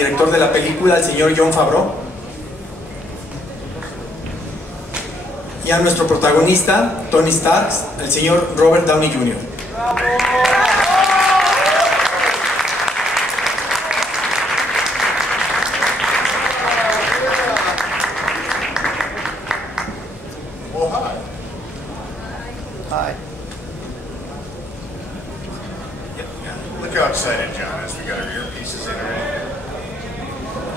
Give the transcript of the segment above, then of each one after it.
Director de la película, el señor Jon Favreau. Y a nuestro protagonista, Tony Stark, el señor Robert Downey Jr. Hi. Look how excited John is. We got our earpieces in already.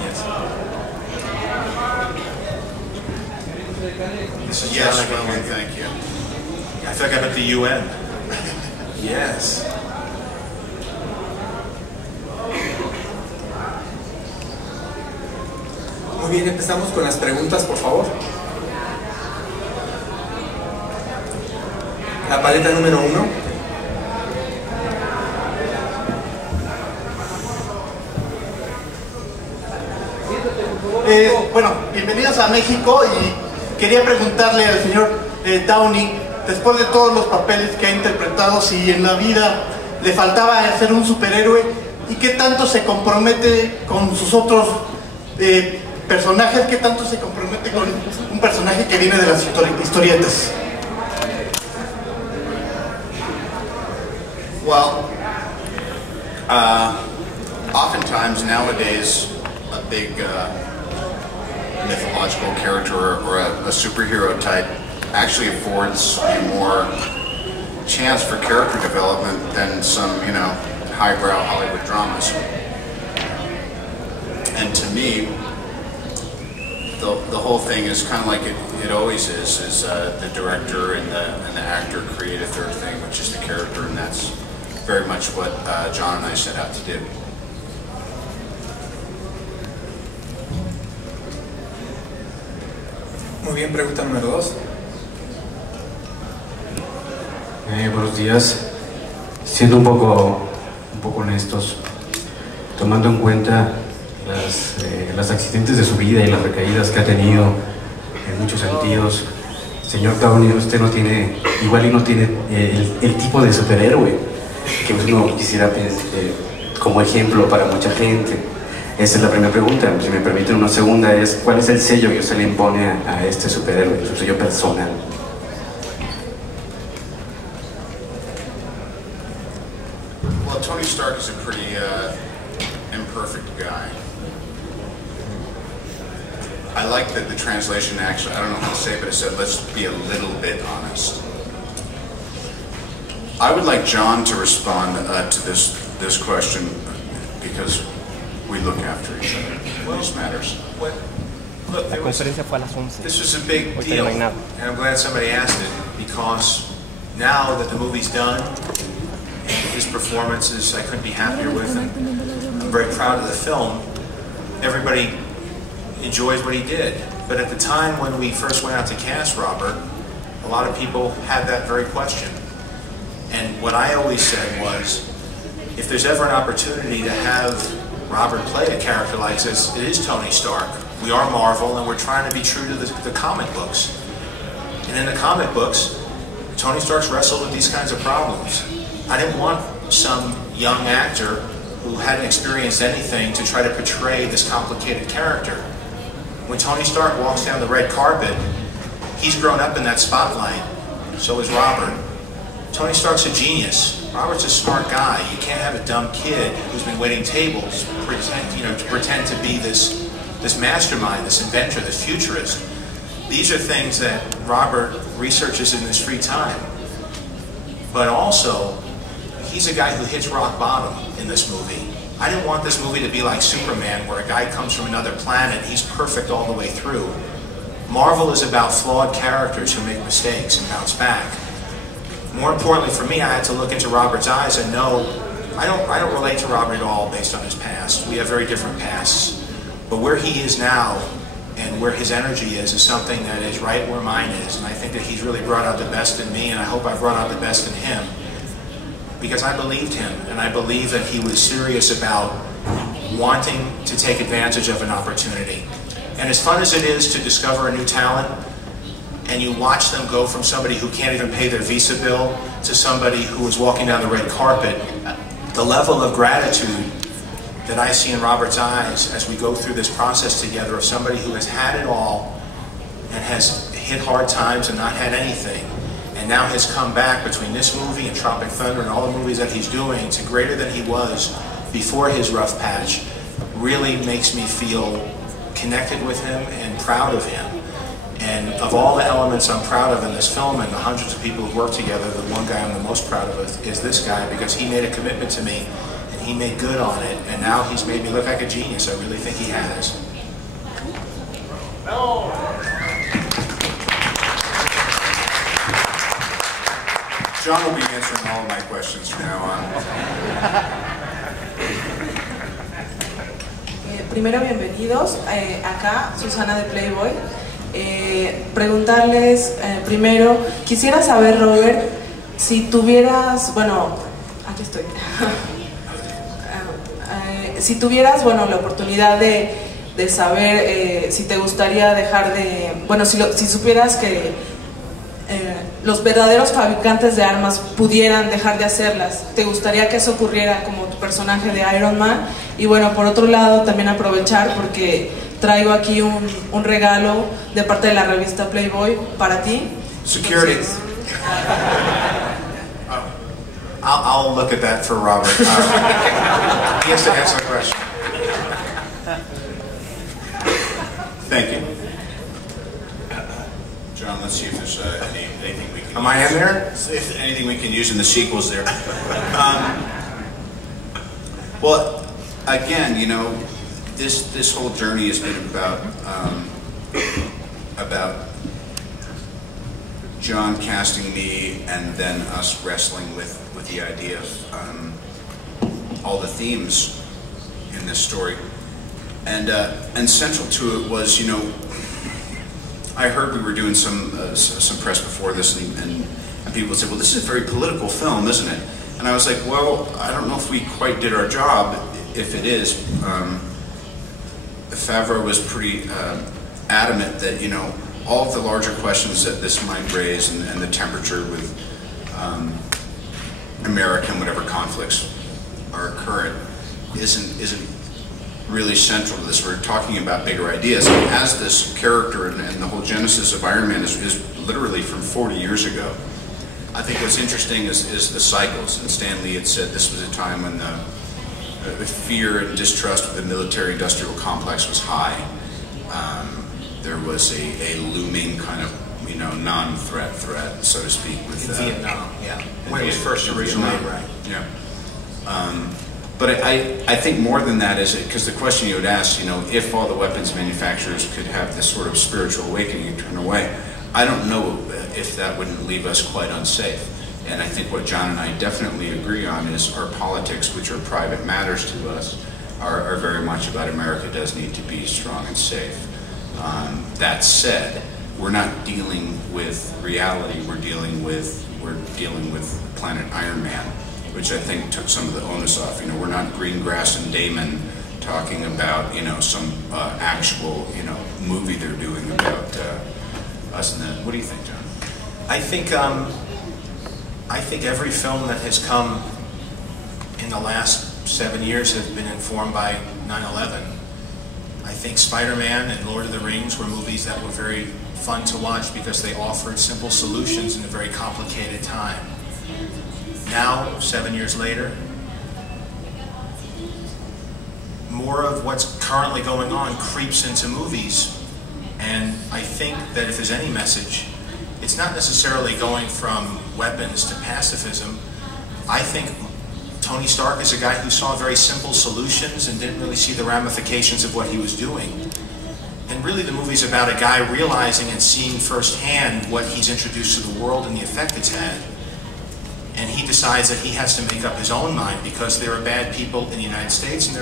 Yes. This is Yes, John again. well, thank you. I feel like I'm at the UN. Yes. Muy bien, empezamos con las preguntas, por favor. La paleta número 1. Bueno, bienvenidos a México y quería preguntarle al señor Downey, después de todos los papeles que ha interpretado, si en la vida le faltaba ser un superhéroe y qué tanto se compromete con sus otros personajes, qué tanto se compromete con un personaje que viene de las historietas. Well, oftentimes nowadays a big mythological character or a superhero type actually affords you more chance for character development than some, highbrow Hollywood dramas. And to me, the whole thing is kind of like it always is the director and the actor create a third thing, which is the character, and that's very much what John and I set out to do. Muy bien, pregunta número 2. Buenos días. Siendo un poco honestos, tomando en cuenta las accidentes de su vida y las recaídas que ha tenido en muchos sentidos, señor Downey, usted no tiene, igual y no tiene el tipo de superhéroe que uno quisiera como ejemplo para mucha gente. Esa es la primera pregunta. Si me permiten una segunda es, ¿cuál es el sello que usted le impone a este superhéroe, su sello personal? Well, Tony Stark is a pretty imperfect guy. I like that the translation actually, I don't know how to say it, but it said, let's be a little bit honest. I would like John to respond to this question because we look after each other in these matters. Look, La conferencia fue a las 11. this was a big Ahorita deal, no hay nada. and I'm glad somebody asked it, because now that the movie's done, and his performances I couldn't be happier with, and I'm very proud of the film, everybody enjoys what he did. But at the time when we first went out to cast Robert, a lot of people had that very question. And what I always said was, if there's ever an opportunity to have Robert play a character like this, it is Tony Stark. We are Marvel, and we're trying to be true to the comic books. And in the comic books, Tony Stark's wrestled with these kinds of problems. I didn't want some young actor who hadn't experienced anything to try to portray this complicated character. When Tony Stark walks down the red carpet, he's grown up in that spotlight. So is Robert. Tony Stark's a genius. Robert's a smart guy. You can't have a dumb kid who's been waiting tables to pretend to be this mastermind, this inventor, this futurist. These are things that Robert researches in his free time. But also, he's a guy who hits rock bottom in this movie. I didn't want this movie to be like Superman, where a guy comes from another planet, he's perfect all the way through. Marvel is about flawed characters who make mistakes and bounce back. More importantly for me, I had to look into Robert's eyes and know I don't relate to Robert at all based on his past. We have very different pasts. But where he is now and where his energy is something that is right where mine is. And I think that he's really brought out the best in me, and I hope I brought out the best in him. Because I believed him, and I believe that he was serious about wanting to take advantage of an opportunity. And as fun as it is to discover a new talent, and you watch them go from somebody who can't even pay their visa bill to somebody who is walking down the red carpet, the level of gratitude that I see in Robert's eyes as we go through this process together of somebody who has had it all and has hit hard times and not had anything, and now has come back between this movie and Tropic Thunder and all the movies that he's doing to greater than he was before his rough patch, really makes me feel connected with him and proud of him. And of all the elements I'm proud of in this film and the hundreds of people who work together, the one guy I'm the most proud of is this guy, because he made a commitment to me and he made good on it, and now he's made me look like a genius. I really think he has. John will be answering all of my questions from now on. Primero, bienvenidos. Acá, Susana de Playboy. Preguntarles, primero, quisiera saber, Robert, si tuvieras, bueno, aquí estoy. Si tuvieras, bueno, la oportunidad de saber si te gustaría dejar de, bueno, si supieras que los verdaderos fabricantes de armas pudieran dejar de hacerlas, ¿te gustaría que eso ocurriera como tu personaje de Iron Man? Y bueno, por otro lado, también aprovechar porque traigo aquí un regalo de parte de la revista Playboy para ti. Security. Entonces, I'll look at that for Robert. He has to answer the question. Thank you. John, let's see if there's anything we can Am I in there? If anything we can use in the sequels there. Well, again, you know, this whole journey has been about John casting me and then us wrestling with the idea of all the themes in this story, and central to it was, you know, I heard we were doing some press before this, and people would say, well, this is a very political film, isn't it? And I was like, well, I don't know if we quite did our job, if it is. Favreau was pretty adamant that, you know, all of the larger questions that this might raise and the temperature with American whatever conflicts are occurring isn't really central to this. We're talking about bigger ideas. And as this character and the whole genesis of Iron Man is literally from 40 years ago. I think what's interesting is the cycles. And Stan Lee had said this was a time when the fear and distrust of the military-industrial complex was high. There was a looming kind of, you know, non-threat threat, so to speak, with Vietnam. Yeah, when it was first originally, right? Yeah. But I think more than that is because the question you would ask, you know, if all the weapons manufacturers could have this sort of spiritual awakening and turn away, I don't know if that wouldn't leave us quite unsafe. And I think what John and I definitely agree on is our politics, which are private matters to us, are very much about America does need to be strong and safe. That said, we're not dealing with reality. We're dealing with Planet Iron Man, which I think took some of the onus off. You know, we're not Greengrass and Damon talking about, you know, some actual, you know, movie they're doing about us and that. What do you think, John? I think every film that has come in the last 7 years has been informed by 9/11. I think Spider-Man and Lord of the Rings were movies that were very fun to watch because they offered simple solutions in a very complicated time. Now, 7 years later, more of what's currently going on creeps into movies. And I think that if there's any message, it's not necessarily going from weapons to pacifism. I think Tony Stark is a guy who saw very simple solutions and didn't really see the ramifications of what he was doing. And really the movie's about a guy realizing and seeing firsthand what he's introduced to the world and the effect it's had. And he decides that he has to make up his own mind because there are bad people in the United States and there